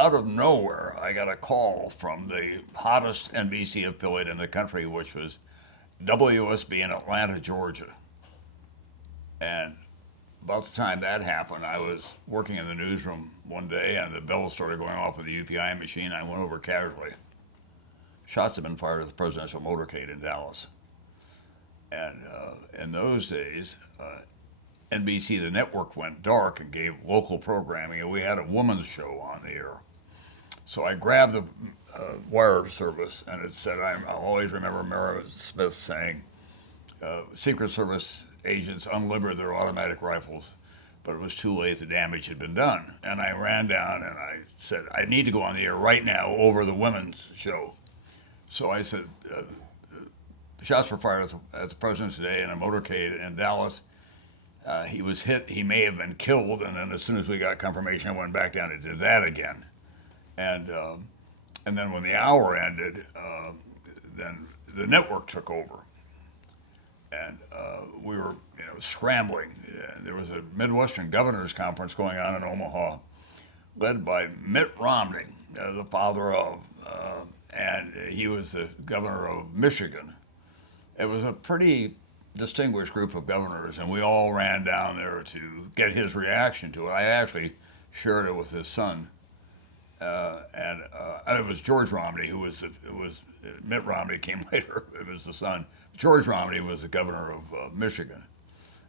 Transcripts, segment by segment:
out of nowhere, I got a call from the hottest NBC affiliate in the country, which was WSB in Atlanta, Georgia. And about the time that happened, I was working in the newsroom one day, and the bell started going off with the UPI machine. I went over casually. Shots had been fired at the presidential motorcade in Dallas. And in those days, NBC, the network, went dark and gave local programming, and we had a woman's show on the air. So I grabbed the wire service, and it said, I'll always remember Meredith Smith saying, Secret Service agents unlimbered their automatic rifles, but it was too late. The damage had been done. And I ran down and I said, I need to go on the air right now over the women's show. So I said, shots were fired at the president today in a motorcade in Dallas. He was hit. He may have been killed. And then as soon as we got confirmation, I went back down and did that again. And then when the hour ended, then the network took over. And we were, scrambling. There was a Midwestern Governors Conference going on in Omaha, led by Mitt Romney, the father of, and he was the governor of Michigan. It was a pretty distinguished group of governors, and we all ran down there to get his reaction to it. I actually shared it with his son, and it was George Romney who was Mitt Romney came later. It was the son. George Romney was the governor of Michigan,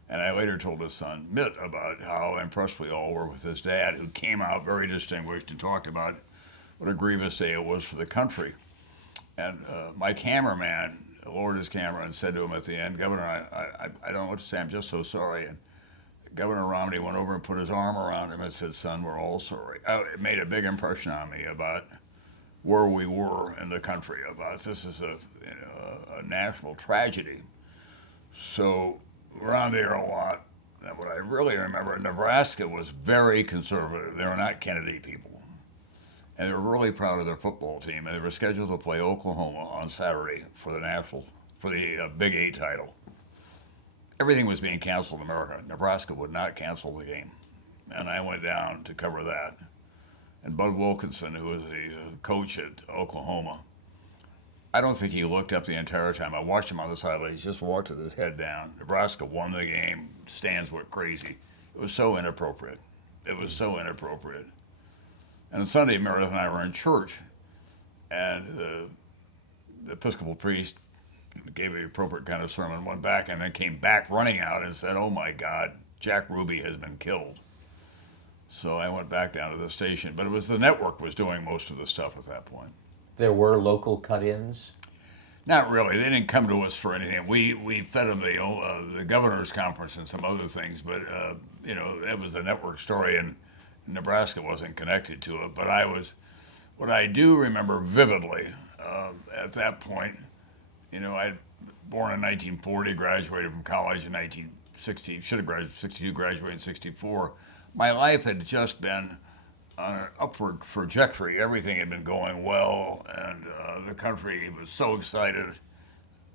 and I later told his son Mitt about how impressed we all were with his dad, who came out very distinguished and talked about what a grievous day it was for the country. And my cameraman lowered his camera and said to him at the end, Governor, I don't know what to say, I'm just so sorry. And Governor Romney went over and put his arm around him and said, son, we're all sorry. It made a big impression on me about where we were in the country, about this is a national tragedy. So we're on the air a lot. And what I really remember, Nebraska was very conservative. They were not Kennedy people. And they were really proud of their football team, and they were scheduled to play Oklahoma on Saturday for the Big 8 title. Everything was being canceled in America. Nebraska would not cancel the game. And I went down to cover that. And Bud Wilkinson, who was the coach at Oklahoma, I don't think he looked up the entire time. I watched him on the sidelines. He just walked with his head down. Nebraska won the game. Stands went crazy. It was so inappropriate. It was so inappropriate. And Sunday, Meredith and I were in church, and the Episcopal priest gave the appropriate kind of sermon, went back, and then came back running out and said, oh my God, Jack Ruby has been killed. So I went back down to the station, but it was the network was doing most of the stuff at that point. There were local cut-ins? Not really. They didn't come to us for anything. We fed them the governor's conference and some other things, but it was the network story, and Nebraska wasn't connected to it. But what I do remember vividly at that point, I'd born in 1940, graduated from college in 1960, should have graduated in 62, graduated in 64. My life had just been on an upward trajectory. Everything had been going well, and the country was so excited.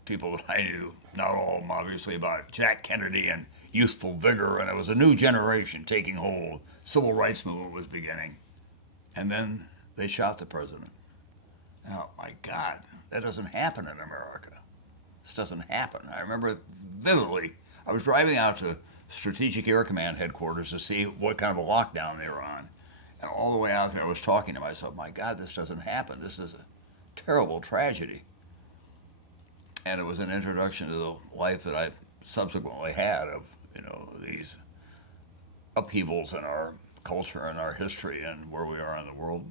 People that I knew, not all of them obviously, about Jack Kennedy and youthful vigor, and it was a new generation taking hold. Civil rights movement was beginning. And then they shot the president. Oh my God, that doesn't happen in America. This doesn't happen. I remember it vividly. I was driving out to Strategic Air Command headquarters to see what kind of a lockdown they were on. And all the way out there, I was talking to myself, my God, this doesn't happen. This is a terrible tragedy. And it was an introduction to the life that I subsequently had of, these upheavals in our culture and our history and where we are in the world.